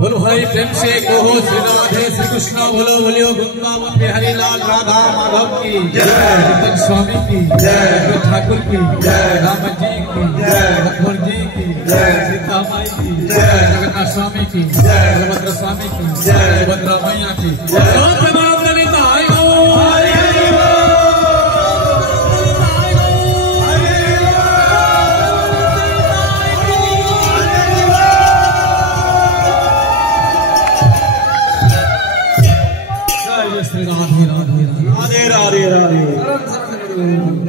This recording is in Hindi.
बोलो भाई प्रेम से कहो श्री राधे श्री कृष्ण बोलो बोलियो वृंदावन बिहारी लाल राधा माधव की जय, स्वामी की जय, ठाकुर की जय, राम जी की जय, लक्ष्मण जी की जय, सीता माई की जय, जगन्नाथ स्वामी की जय, बलभद्र स्वामी की जय, भद्रा मैया की जय। श्री राधे राधे राधे राधे राधे।